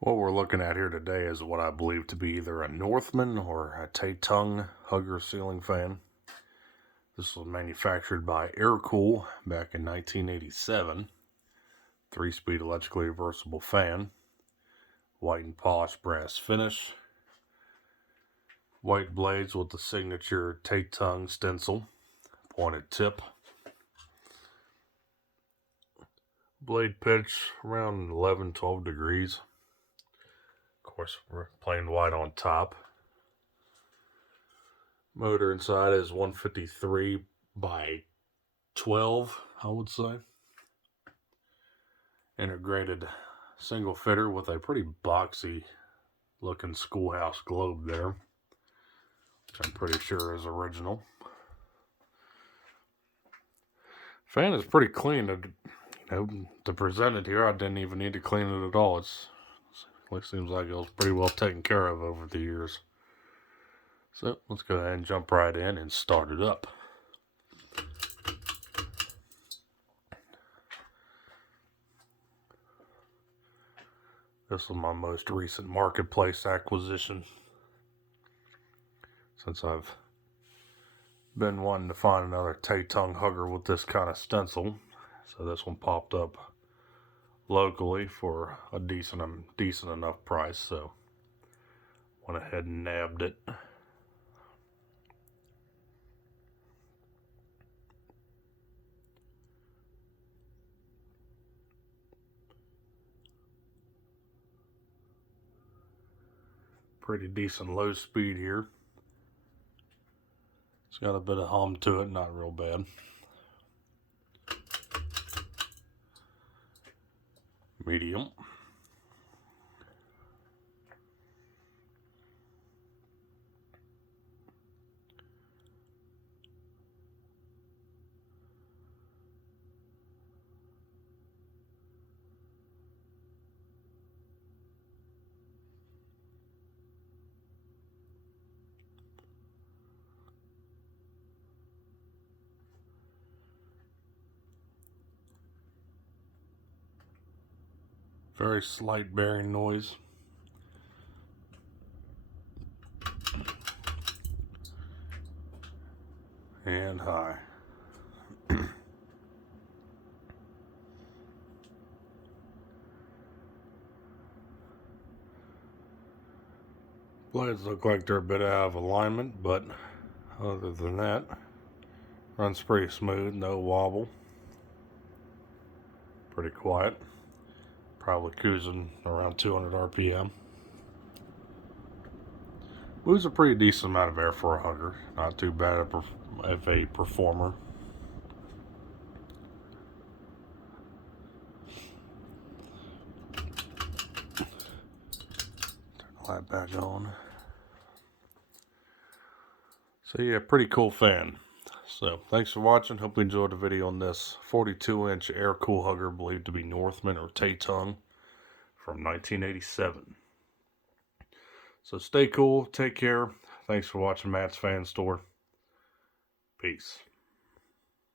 What we're looking at here today is what I believe to be either a Northman or a Tatung hugger ceiling fan. This was manufactured by Aircool back in 1987. 3-speed electrically reversible fan. White and polished brass finish. White blades with the signature Tatung stencil. Pointed tip. Blade pitch around 11-12 degrees. Of course, we're plain white on top. Motor inside is 153 by 12, I would say. Integrated single fitter with a pretty boxy looking schoolhouse globe there, which I'm pretty sure is original. Fan is pretty clean. To present it here, I didn't even need to clean it at all. It seems like it was pretty well taken care of over the years. So let's go ahead and jump right in and start it up. This was my most recent marketplace acquisition, since I've been wanting to find another Tatung hugger with this kind of stencil. So this one popped up locally for a decent enough price, so went ahead and nabbed it. Pretty decent low speed here. It's got a bit of hum to it, not real bad. Medium. Very slight bearing noise. And high. Blades look like they're a bit out of alignment, but other than that, runs pretty smooth, no wobble. Pretty quiet. Probably cruising around 200 RPM. Moves a pretty decent amount of air for a hugger. Not too bad of a performer. Turn the light back on. So yeah, pretty cool fan. So thanks for watching. Hope you enjoyed the video on this 42-inch Aircool hugger believed to be Northman or Tatung from 1987. So stay cool, take care. Thanks for watching Matt's Fan Store. Peace.